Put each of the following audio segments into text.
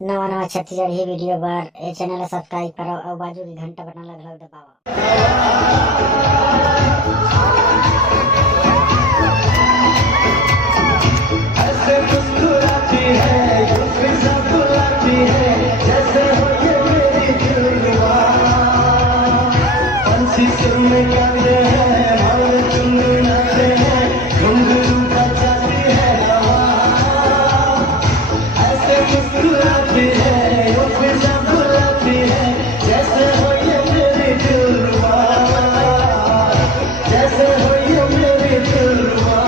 नवा नवा छत्तीसगढ़ ही वीडियो बार ए channel subscribe करो और बाजू की घंटा बटन लगल दबाओ। ऐसे मुस्कुराती है यूं फिजा बुलाती है जैसे हो ये मेरी दिलरुबा। पंछी सुर में गाते हैं और गुनगुनाते हैं, घुंघरू बजाती है हवा। ऐसे मुस्कुराती है यूं फिजा बुलाती है जैसे हो ये मेरी दिलरुबा, जैसे हो ये मेरी दिलरुबा।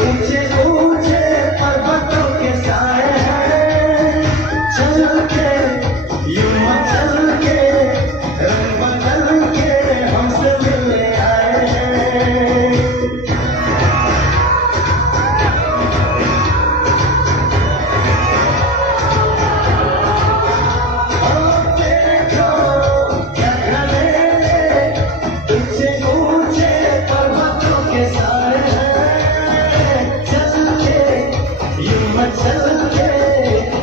ऊंचे ऊंचे पर्वतों के साए हैं, चल के यूं मचल के रंग बदल के हमसे मिलने आए हैं। देखो क्या घने ऊंचे ऊंचे पर्वतों के साए हैं, चल के यूं मचल के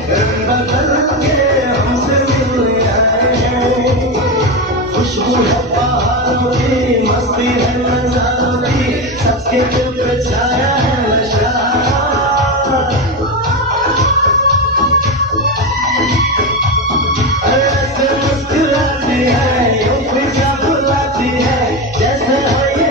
रंग बदल के हमसे मिलने आए हैं। खुशबू है पहाड़ों की, मस्ती है नजारों की, सबके दिल पे छाया है नशा। ऐसे मुस्कुराती है यूं फिजा बुलाती है जैसे हो ये